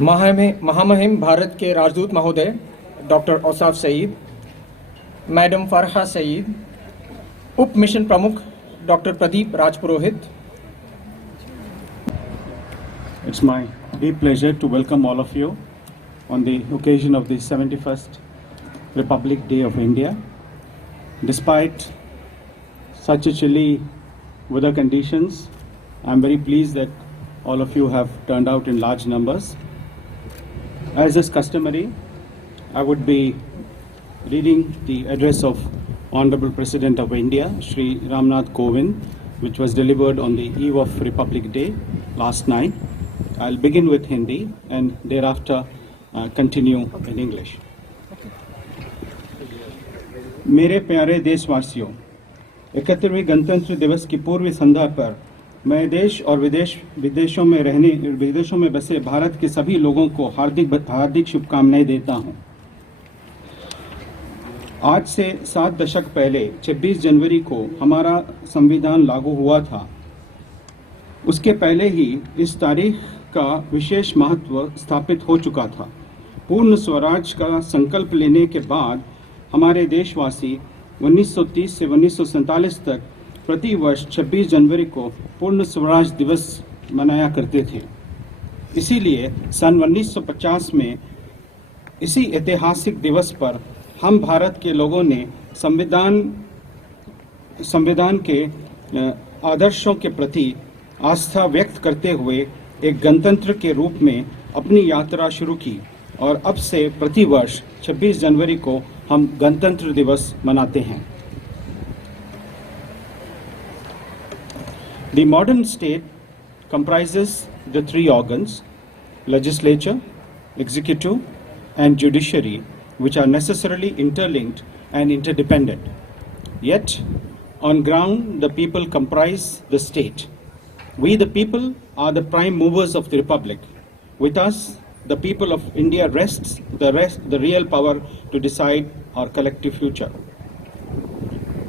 महामहिम भारत के राजदूत महोदय डॉक्टर औसाफ सईद, मैडम फरहा सईद, उप मिशन प्रमुख doctor Pradeep Rajpurohit. It's my deep pleasure to welcome all of you on the occasion of the 71st Republic Day of India. Despite such a chilly weather conditions, I'm very pleased that all of you have turned out in large numbers. As is customary, I would be reading the address of Honorable President of India, Shri Ramnath Kovind, which was delivered on the eve of Republic Day last night. I'll begin with Hindi and thereafter continue in English. मेरे प्यारे देशवासियों, 71वें गणतंत्र दिवस की पूर्व संध्या पर मैं देश और विदेशों में बसे भारत के सभी लोगों को हार्दिक शुभकामनाएं देता हूं। आज से 7 दशक पहले 26 जनवरी को हमारा संविधान लागू हुआ था। उसके पहले ही इस तारीख का विशेष महत्व स्थापित हो चुका था। पूर्ण स्वराज का संकल्प लेने के बाद हमारे देशवासी 1930 से 1947 तक प्रति वर्ष 26 जनवरी को पूर्ण स्वराज दिवस मनाया करते थे। इसीलिए सन 1950 में इसी ऐतिहासिक दिवस पर हम भारत के लोगों ने संविधान के आदर्शों के प्रति आस्था व्यक्त करते हुए एक गणतंत्र के रूप में अपनी यात्रा शुरू की और अब से प्रति वर्ष 26 जनवरी को हम गणतंत्र दिवस मनाते हैं। The modern state comprises the 3 organs, legislature, executive, and judiciary, which are necessarily interlinked and interdependent. Yet, on ground, the people comprise the state. We, the people, are the prime movers of the republic. With us, the people of India rests the real power to decide our collective future.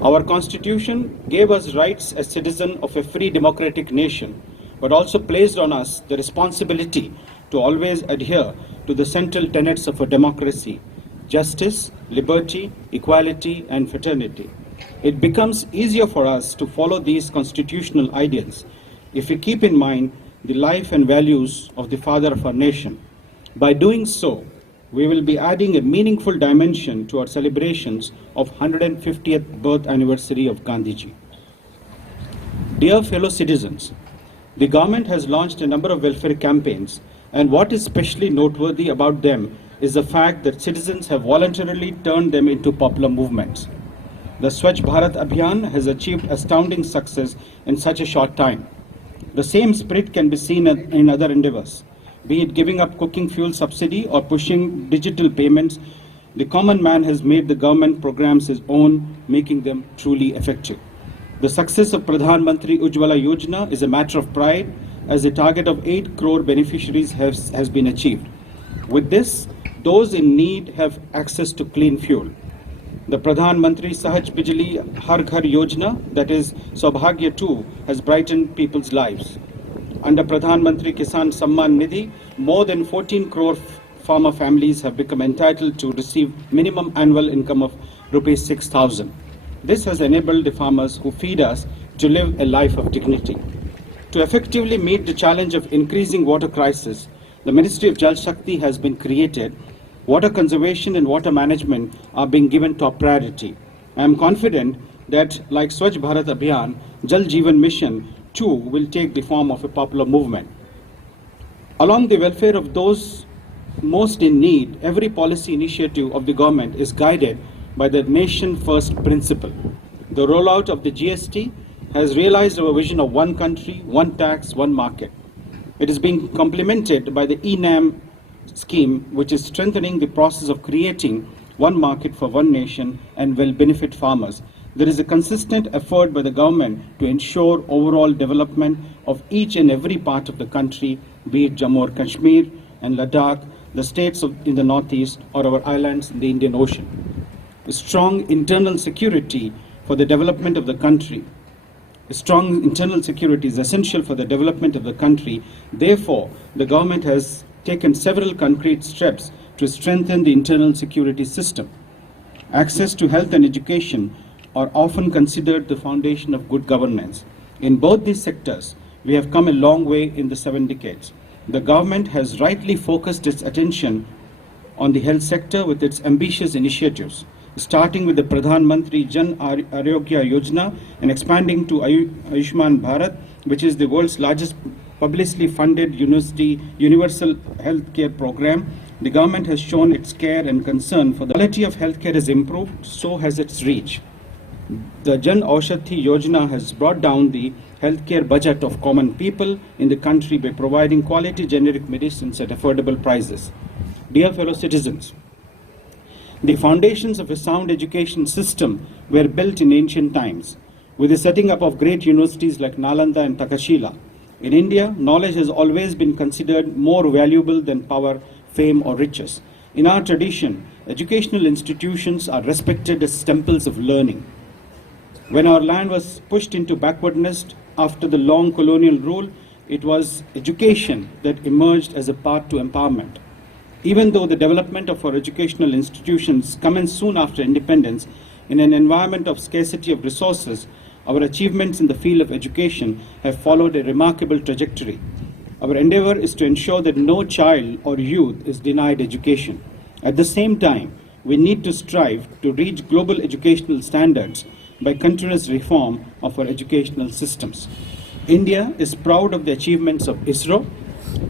Our constitution gave us rights as citizens of a free democratic nation, but also placed on us the responsibility to always adhere to the central tenets of a democracy: justice, liberty, equality, and fraternity. It becomes easier for us to follow these constitutional ideals if we keep in mind the life and values of the father of our nation. By doing so, we will be adding a meaningful dimension to our celebrations of 150th birth anniversary of Gandhiji. Dear fellow citizens, the government has launched a number of welfare campaigns, and what is especially noteworthy about them is the fact that citizens have voluntarily turned them into popular movements. The Swachh Bharat Abhiyan has achieved astounding success in such a short time. The same spirit can be seen in other endeavors. Be it giving up cooking fuel subsidy or pushing digital payments, the common man has made the government programs his own, making them truly effective. The success of Pradhan Mantri Ujjwala Yojana is a matter of pride, as a target of 8 crore beneficiaries has been achieved. With this, those in need have access to clean fuel. The Pradhan Mantri Sahaj Bijli Har Ghar Yojana, that is Saubhagya 2, has brightened people's lives. Under Pradhan Mantri Kisan Samman Nidhi, more than 14 crore farmer families have become entitled to receive minimum annual income of Rs 6,000. This has enabled the farmers who feed us to live a life of dignity. To effectively meet the challenge of increasing water crisis, the Ministry of Jal Shakti has been created. Water conservation and water management are being given top priority. I am confident that, like Swachh Bharat Abhiyan, Jal Jeevan Mission too will take the form of a popular movement. Along the welfare of those most in need, every policy initiative of the government is guided by the nation first principle. The rollout of the GST has realized our vision of one country, one tax, one market. It is being complemented by the ENAM scheme, which is strengthening the process of creating one market for one nation and will benefit farmers. There is a consistent effort by the government to ensure overall development of each and every part of the country, be it Jammu or Kashmir and Ladakh, the states in the northeast, or our islands in the Indian Ocean. A strong internal security for the development of the country. A strong internal security is essential for the development of the country. Therefore, the government has taken several concrete steps to strengthen the internal security system. Access to health and education are often considered the foundation of good governance. In both these sectors, we have come a long way in the 7 decades. The government has rightly focused its attention on the health sector with its ambitious initiatives, starting with the Pradhan Mantri Jan Arogya Yojana and expanding to Ayushman Bharat, which is the world's largest publicly funded universal healthcare program. The government has shown its care and concern for the quality of healthcare has improved, so has its reach. The Jan Aushadhi Yojana has brought down the healthcare budget of common people in the country by providing quality generic medicines at affordable prices. Dear fellow citizens, the foundations of a sound education system were built in ancient times, with the setting up of great universities like Nalanda and Takashila. In India, knowledge has always been considered more valuable than power, fame, or riches. In our tradition, educational institutions are respected as temples of learning. When our land was pushed into backwardness after the long colonial rule, it was education that emerged as a path to empowerment. Even though the development of our educational institutions commenced soon after independence, in an environment of scarcity of resources, our achievements in the field of education have followed a remarkable trajectory. Our endeavor is to ensure that no child or youth is denied education. At the same time, we need to strive to reach global educational standards by continuous reform of our educational systems. India is proud of the achievements of ISRO.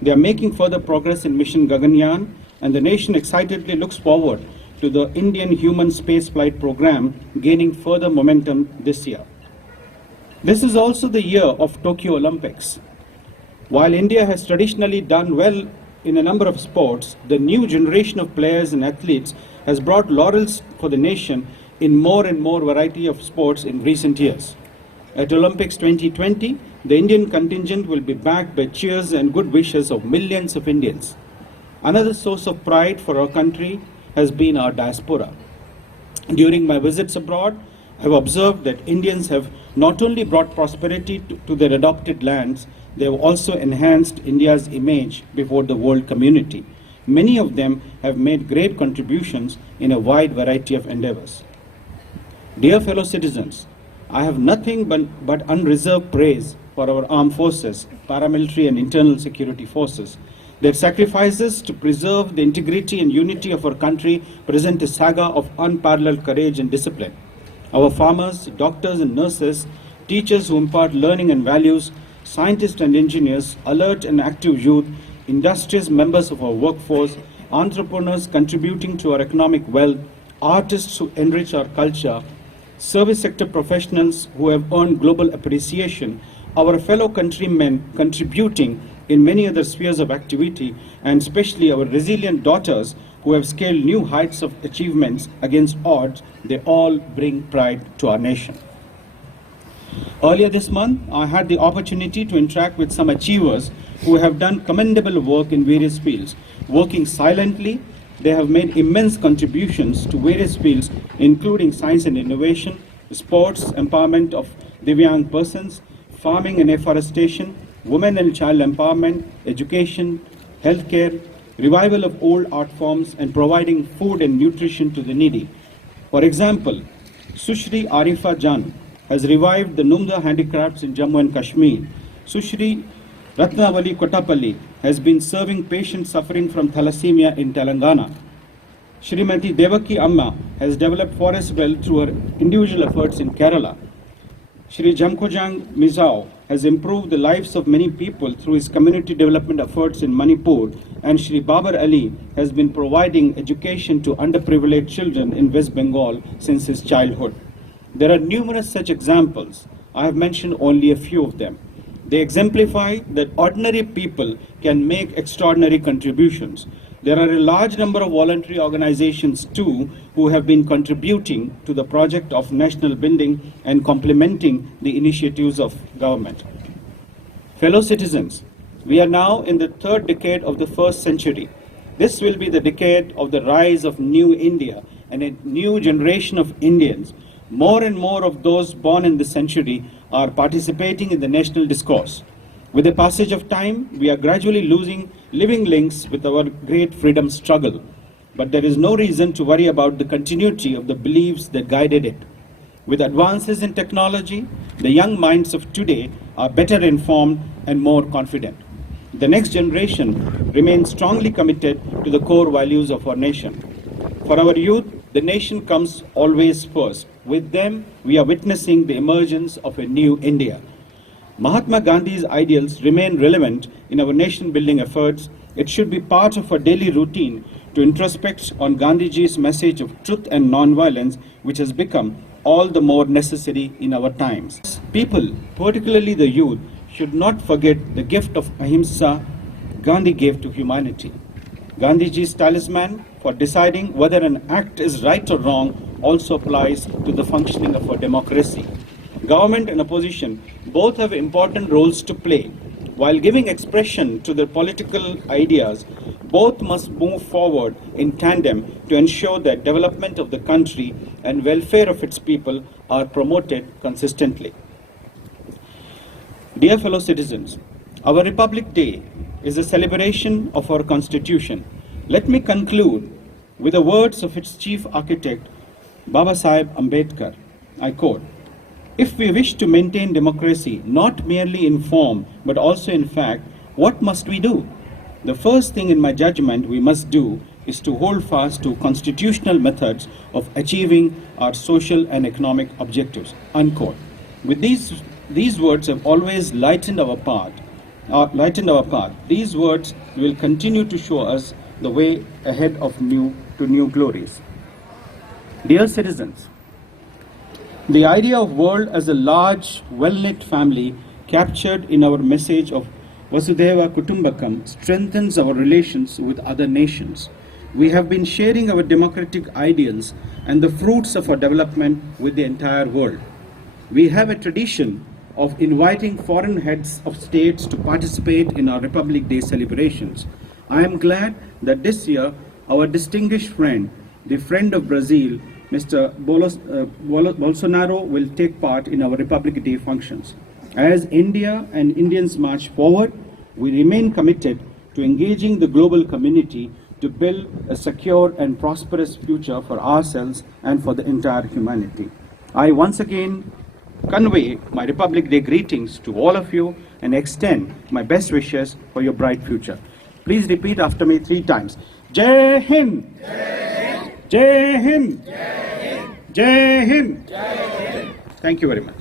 They are making further progress in Mission Gaganyaan, and the nation excitedly looks forward to the Indian human spaceflight program gaining further momentum this year. This is also the year of Tokyo Olympics. While India has traditionally done well in a number of sports, the new generation of players and athletes has brought laurels for the nation in more and more variety of sports in recent years. At Olympics 2020, the Indian contingent will be backed by cheers and good wishes of millions of Indians. Another source of pride for our country has been our diaspora. During my visits abroad, I have observed that Indians have not only brought prosperity to their adopted lands, they have also enhanced India's image before the world community. Many of them have made great contributions in a wide variety of endeavors. Dear fellow citizens, I have nothing but unreserved praise for our armed forces, paramilitary and internal security forces. Their sacrifices to preserve the integrity and unity of our country present a saga of unparalleled courage and discipline. Our farmers, doctors and nurses, teachers who impart learning and values, scientists and engineers, alert and active youth, industrious members of our workforce, entrepreneurs contributing to our economic wealth, artists who enrich our culture, service sector professionals who have earned global appreciation, our fellow countrymen contributing in many other spheres of activity, and especially our resilient daughters who have scaled new heights of achievements against odds, they all bring pride to our nation. Earlier this month, I had the opportunity to interact with some achievers who have done commendable work in various fields. Working silently, they have made immense contributions to various fields, including science and innovation, sports, empowerment of Divyang persons, farming and afforestation, women and child empowerment, education, healthcare, revival of old art forms, and providing food and nutrition to the needy. For example, Sushri Arifa Jan has revived the Numda handicrafts in Jammu and Kashmir. Sushri Ratnavali Kotapalli has been serving patients suffering from thalassemia in Telangana. Shrimati Devaki Amma has developed forest wealth through her individual efforts in Kerala. Shri Jamkojang Mizao has improved the lives of many people through his community development efforts in Manipur, and Shri Babar Ali has been providing education to underprivileged children in West Bengal since his childhood. There are numerous such examples. I have mentioned only a few of them. They exemplify that ordinary people can make extraordinary contributions. There are a large number of voluntary organizations too who have been contributing to the project of national building and complementing the initiatives of government. Fellow citizens, we are now in the third decade of the first century. This will be the decade of the rise of new India and a new generation of Indians. More and more of those born in this century are participating in the national discourse. With the passage of time, we are gradually losing living links with our great freedom struggle. But there is no reason to worry about the continuity of the beliefs that guided it. With advances in technology, the young minds of today are better informed and more confident. The next generation remains strongly committed to the core values of our nation. For our youth, the nation comes always first. With them, we are witnessing the emergence of a new India. Mahatma Gandhi's ideals remain relevant in our nation-building efforts. It should be part of our daily routine to introspect on Gandhiji's message of truth and non-violence, which has become all the more necessary in our times. People, particularly the youth, should not forget the gift of ahimsa Gandhi gave to humanity. Gandhiji's talisman for deciding whether an act is right or wrong also applies to the functioning of our democracy. Government and opposition both have important roles to play. While giving expression to their political ideas, both must move forward in tandem to ensure that development of the country and welfare of its people are promoted consistently. Dear fellow citizens, our Republic Day is a celebration of our Constitution. Let me conclude with the words of its chief architect, Baba Saheb Ambedkar. I quote, "If we wish to maintain democracy, not merely in form, but also in fact, what must we do? The first thing in my judgment we must do is to hold fast to constitutional methods of achieving our social and economic objectives." Unquote. With these words have always lightened our path. These words will continue to show us the way ahead of new glories. Dear citizens, the idea of world as a large, well-knit family captured in our message of Vasudhaiva Kutumbakam strengthens our relations with other nations. We have been sharing our democratic ideals and the fruits of our development with the entire world. We have a tradition of inviting foreign heads of states to participate in our Republic Day celebrations. I am glad that this year our distinguished friend, the friend of Brazil, Mr. Bolsonaro, will take part in our Republic Day functions. As India and Indians march forward, we remain committed to engaging the global community to build a secure and prosperous future for ourselves and for the entire humanity. I once again convey my Republic Day greetings to all of you and extend my best wishes for your bright future. Please repeat after me 3 times. Jai Hind! Jai Hind! Jai Hind! Thank you very much.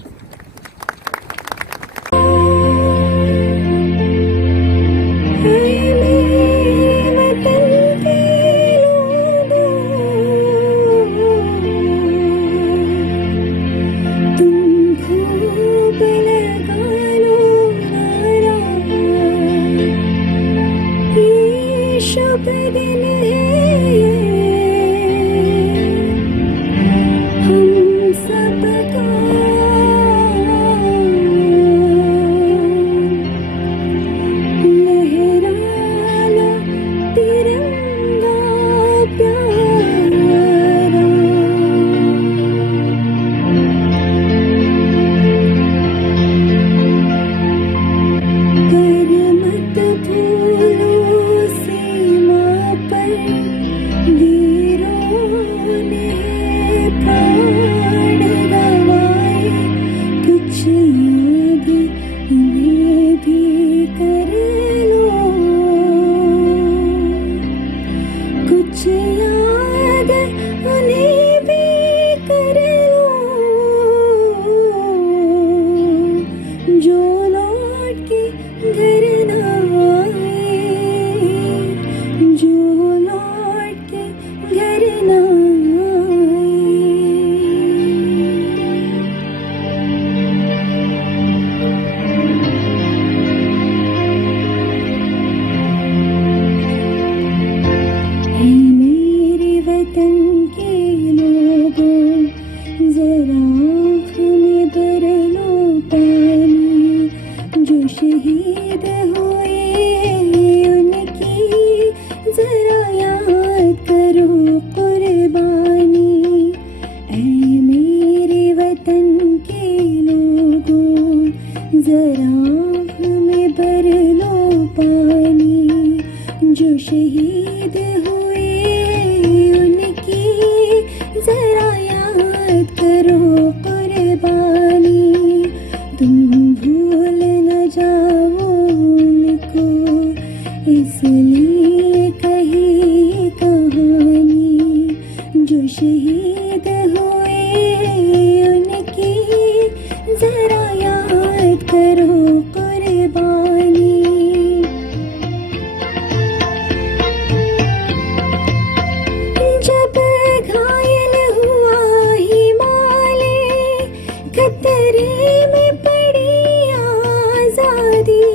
जरा हमें भर लो पानी, जो शहीद हुए उनकी जरा याद करो कुर्बानी। तुम भूल न जाओ उनको, इसलिए कही ये कहानी, जो शहीद हुए उनकी जरा याद करो कुर्बानी। जब घायल हुआ हिमालय, खतरे में पड़ी आजादी,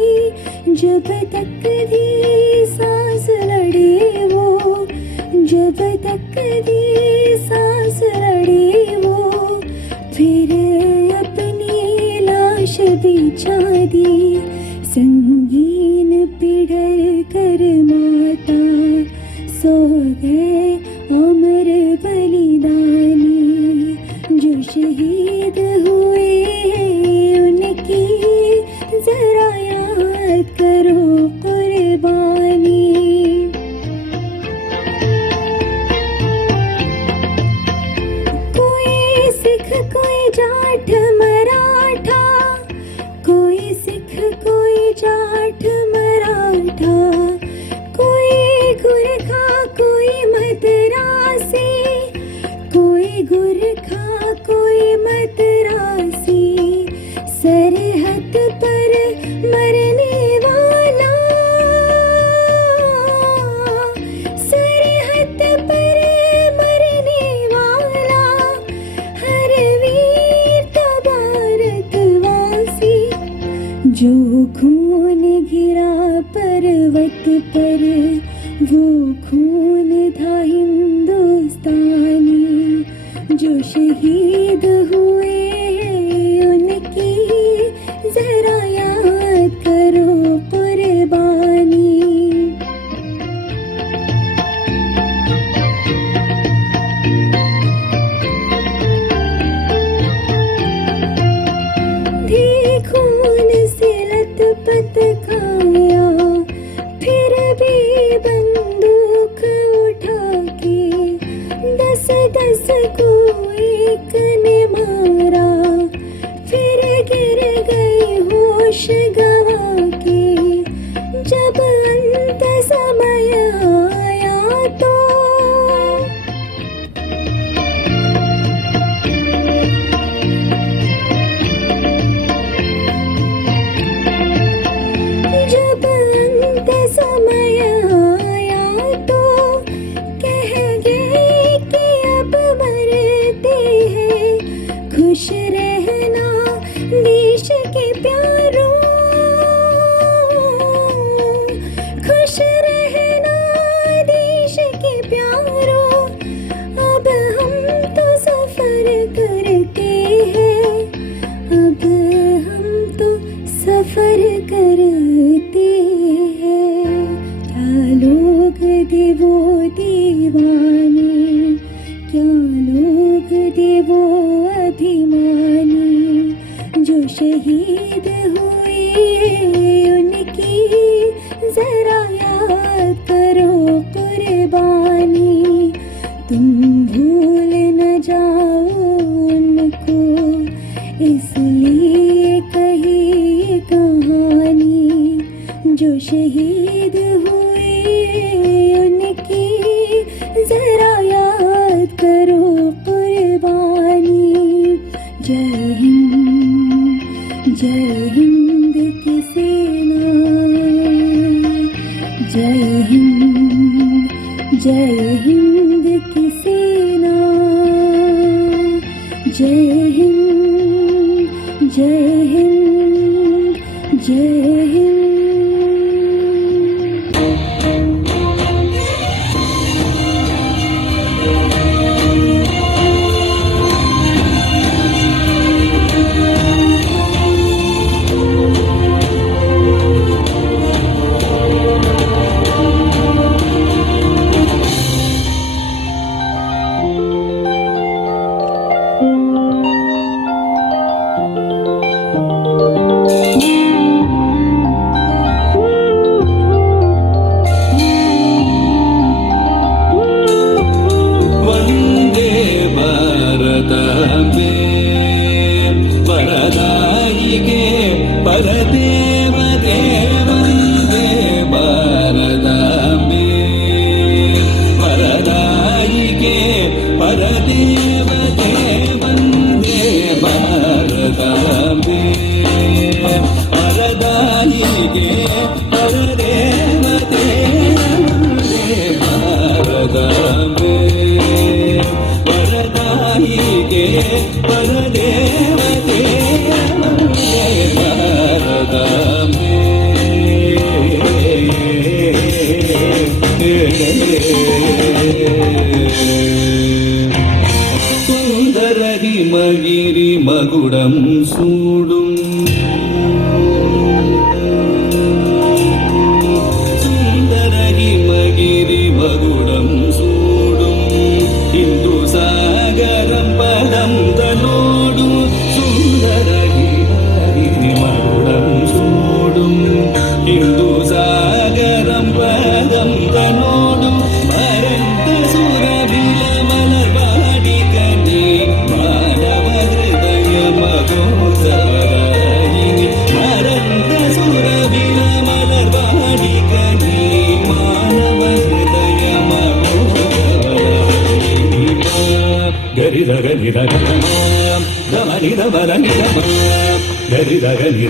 जब तक दी सांस लड़े वो, जब तक दी सांस लड़े वो, फिर अपनी लाश बिछा दी, संगीन पिघल कर माता सो गए अमर बलिदानी, जो शहीद हुए उनकी जरा याद करो कुर्बानी। कोई सिख कोई जाट मराठा, कोई सिख कोई जाट मराठा, कोई गुरखा कोई मद्रासी, कोई गुरखा कोई मद्रासी, सरहद पर मरने वाला, सरहद पर मरने वाला, हर वीर तो भारतवासी, जो खून गिरा पर्वत पर वो खून था हिंदुस्तानी, जो शहीद हुए उनकी जरा याद करो कुर्बानी। थी खून से लथपथ काया, फिर भी बंदूक उठा के 10-10 को एक ने मारा, फिर गिर गए होश गवा के, जब अंत समय आया तो जब अंत समय आया तो कह गए कि अब मरते हैं, खुश रहना देश के प्यारों, खुश रहना देश के प्यारों, अब हम तो सफर करते हैं, अब हम तो सफर करते हैं। क्या लोग थे वो दीवाने, क्या लोग थे वो अभिमानी, जो शहीद हुए उनकी जरा याद करो कुर्बानी। तुम भूल न जाओ उनको, इसलिए कही ये कहानी, जो शहीद हुए उनकी जरा याद करो कुर्बानी। जय हिंद की सेना, जय हिंद की सेना, जय हिंद, जय हिंद, जय हिंद। परदेवते वन्दे भारताम्बे वरदायिके परदेवते वन्दे भारताम्बे वरदायिके परदेवते वन्दे भारताम्बे वरदायिके परदेवते वन्दे भारताम्बे सुन्दर हिमगिरि मकुडं सूडुं सुन्दर हिमगिरि मकुडं सूडुं हिन्दु सागरं पदं तनोडु सुन्दर हिमगिरि मकुडं सूडुं हिन्दु सागरं पदं तनोडु परन्त सुरभिल मलर्वाडि कनि मानव हृदय मगोत्सवरायिनि परन्त सुरभिल मलर्वाडि कनि मानव हृदय मगोत्सवरायिनि गरिद गरिद गमनि दमल निदम गरिद गरिद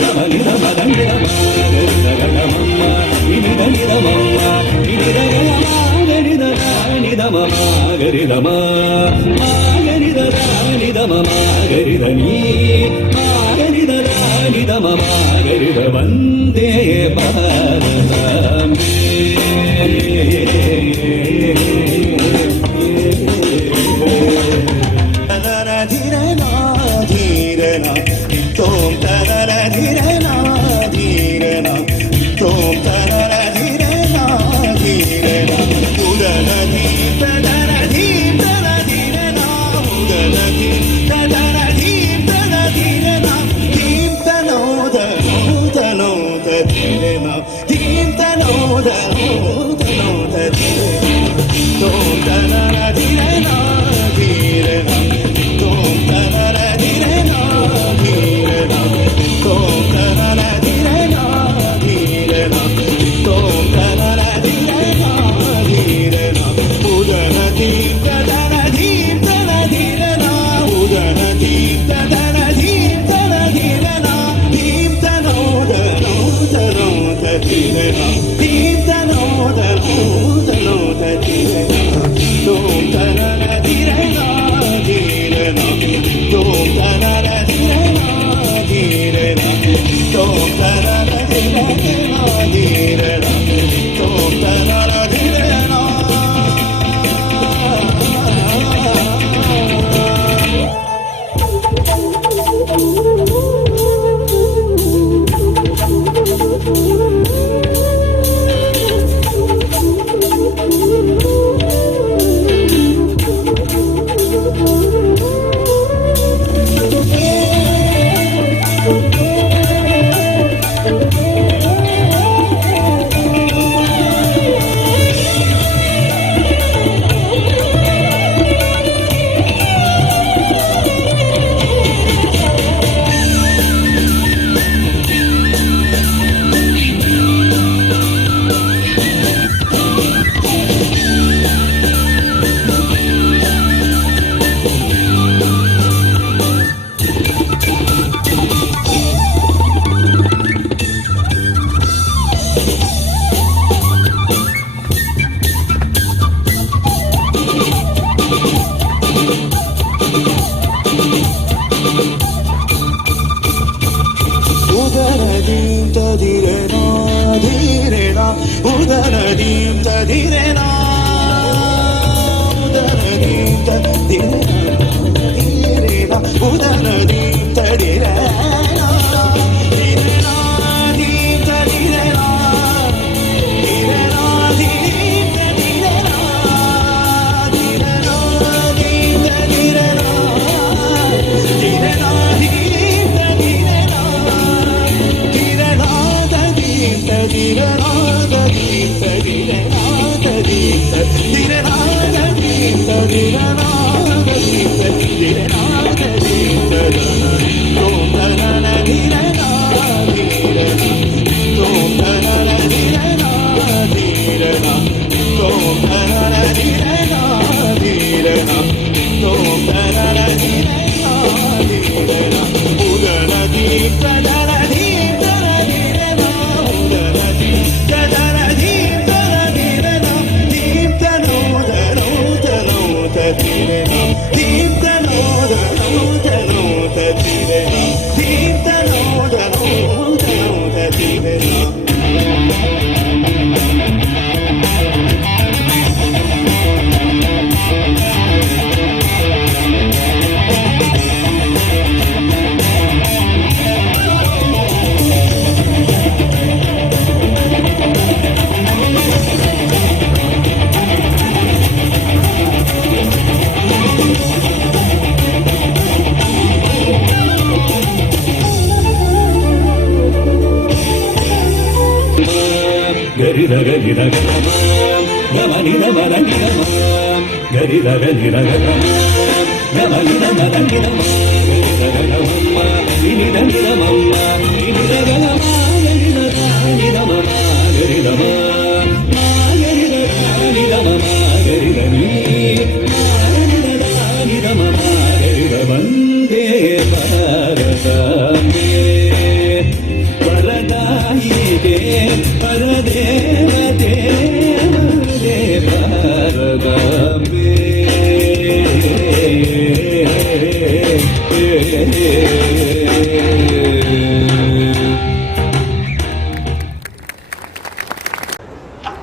गमनि दमल निदम गरिद गमम्म निदिद निदमम्म निदिद गरिद निदम गरिद गरिद निदम गरिद नी गरिद निदम गरिद वन्दे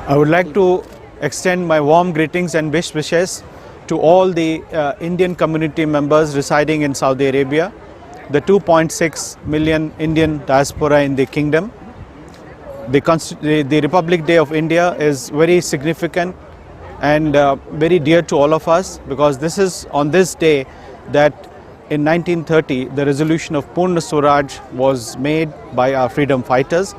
I would like to extend my warm greetings and best wishes to all the Indian community members residing in Saudi Arabia, the 2.6 million Indian diaspora in the kingdom. The Republic Day of India is very significant and very dear to all of us, because this is on this day that in 1930 the resolution of Purna Swaraj was made by our freedom fighters,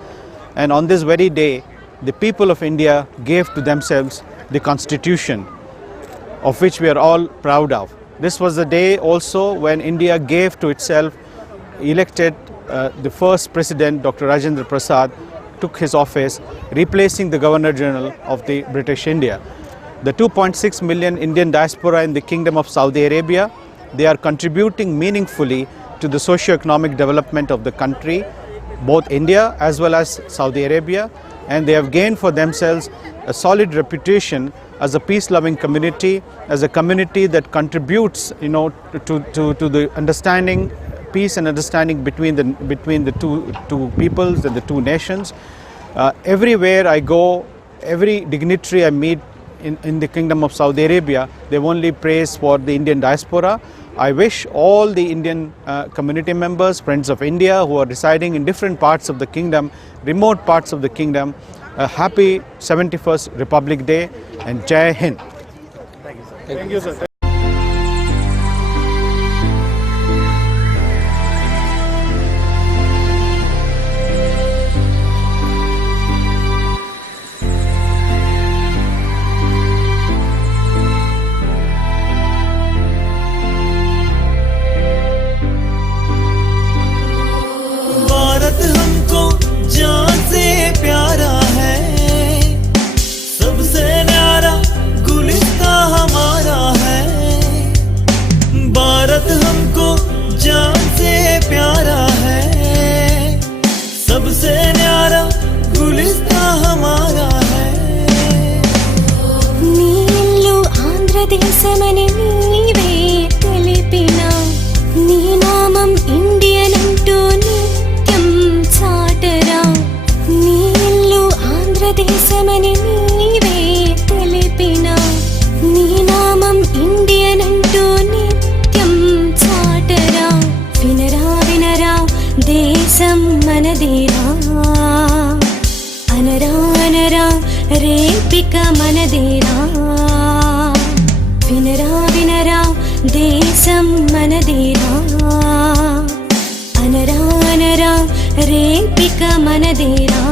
and on this very day the people of India gave to themselves the constitution, of which we are all proud of. This was the day also when India gave to itself, elected the first president, Dr. Rajendra Prasad, took his office, replacing the Governor General of the British India. The 2.6 million Indian diaspora in the Kingdom of Saudi Arabia, they are contributing meaningfully to the socio-economic development of the country, both India as well as Saudi Arabia, and they have gained for themselves a solid reputation as a peace-loving community, as a community that contributes, to the understanding, peace and understanding between the two peoples and the two nations. Everywhere I go, every dignitary I meet in the Kingdom of Saudi Arabia, they only praise for the Indian diaspora. I wish all the Indian community members, friends of India who are residing in different parts of the kingdom, remote parts of the kingdom, a happy 71st Republic Day, and Jai Hind. Thank you, sir. Bharat हमको जान से प्यारा है, सबसे न्यारा गुलिस्ता हमारा है। भारत हमको जान से प्यारा है, सबसे न्यारा गुलिस्ता हमारा है। నీళ్ళు ఆంధ్రదేశమని నీవే తెలిపినా, నీ నామం ఇండియన్ అంటూ నిత్యం చాటరా. నీళ్ళు ఆంధ్రదేశమని నీవే తెలిపినా, నీ నామం ఇండియన్ అంటూ నిత్యం చాటరా. వినరా వినరా దేశం మనదేరా, అనరా అనరా రేపిక మనదేరా. వినరా వినరా దేశం మనదేరా, అనరా అనరా రేపిక మనదేరా.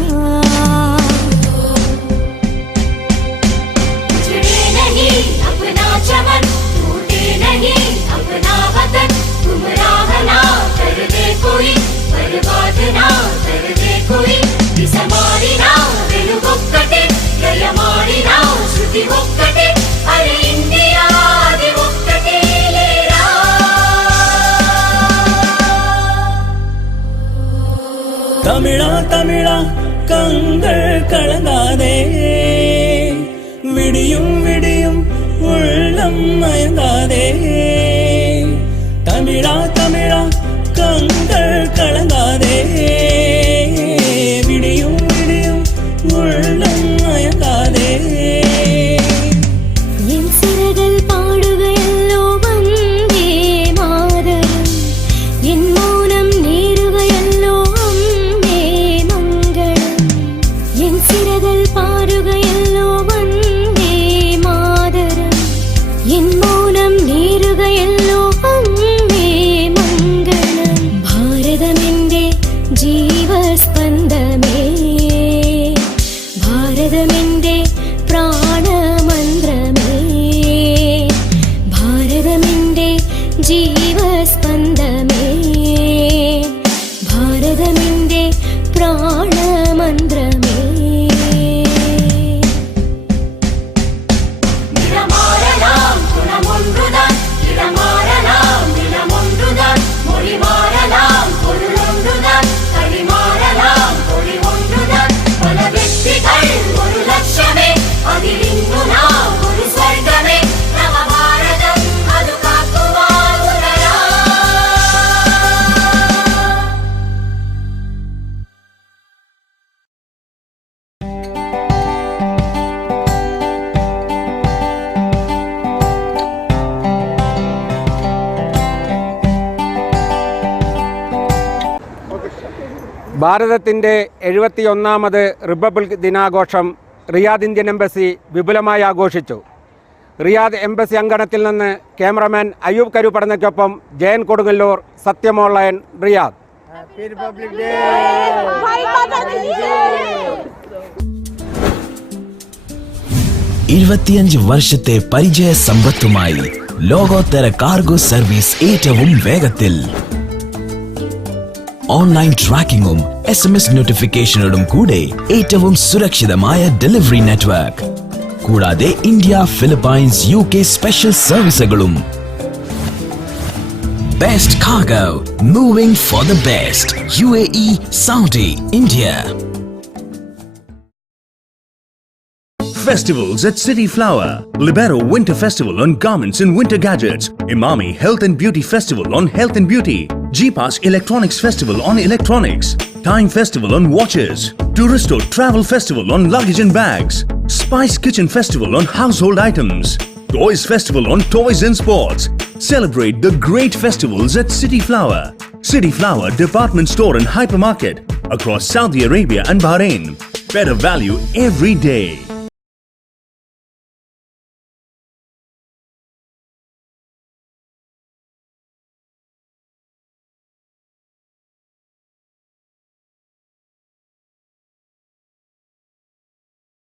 उजड़े नहीं अपना चमन, टूटे नहीं अपना वतन, गुमराह ना कर दे कोई, बर्बाद ना कर दे कोई. दिसमारी ना వెలుగొక్కటే, లయమాడి నా శృతి ఒక్కటే, అరే ఇండియా అది ఒక్కటే లేరా. തമിഴാ തമിഴാ കങ്ങൾ കളങ്ങാതെ, വിടിയും വിടിയും ഉള്ളം മയങ്ങാതെ. തമിഴാ തമിഴാ കങ്ങൾ കളങ്ങാതെ, വിടിയും വിടിയും ഉള്ളം മയങ്ങാതെ. என் சிறகல் பாடுகையல்லோ வந்தே மாதரம், என் மௌனம் நேருகையல்லோ அம்பே மங்களம். என் சிறகல் பாடுகையல்லோ வந்தே மாதரம், என் மௌனம் நேருகையல்லோ அம்பே மங்களம். ഭാരതമെന്റെ ജീവസ്പന്ദമേ, ഭാരതം ഭാരതത്തിൻ്റെ 71ാമത് റിപ്പബ്ലിക് ദിനാഘോഷം റിയാദ് ഇന്ത്യൻ എംബസി വിപുലമായി ആഘോഷിച്ചു. റിയാദ് എംബസി അങ്കണത്തിൽ നിന്ന് ക്യാമറമാൻ അയ്യൂബ് കരുപ്പടനയ്ക്കൊപ്പം ജയൻ കൊടുങ്ങല്ലൂർ, സത്യം ഓൺലൈൻ, റിയാദ്. 25 വർഷത്തെ പരിചയ സമ്പത്തുമായി ലോകോത്തര കാർഗോ സർവീസ് ഏറ്റവും വേഗത്തിൽ. ഓൺലൈൻ ട്രാക്കിംഗും SMS നോട്ടിഫിക്കേഷനോടും കൂടെ ഏറ്റവും സുരക്ഷിതമായ ഡെലിവറി നെറ്റ്വർക്ക്. കൂടാതെ ഇന്ത്യ, ഫിലിപ്പൈൻസ്, UK സ്പെഷ്യൽ സർവീസുകളും. Best cargo, moving for the best. UAE, Saudi, India. Festivals at City Flower. Libero Winter Festival on Garments and Winter Gadgets. Imami Health and Beauty Festival on Health and Beauty. G-Pass Electronics Festival on Electronics. Time Festival on Watches. Touristo Travel Festival on Luggage and Bags. Spice Kitchen Festival on Household Items. Toys Festival on Toys and Sports. Celebrate the great festivals at City Flower. City Flower Department Store and Hypermarket across Saudi Arabia and Bahrain. Better value every day.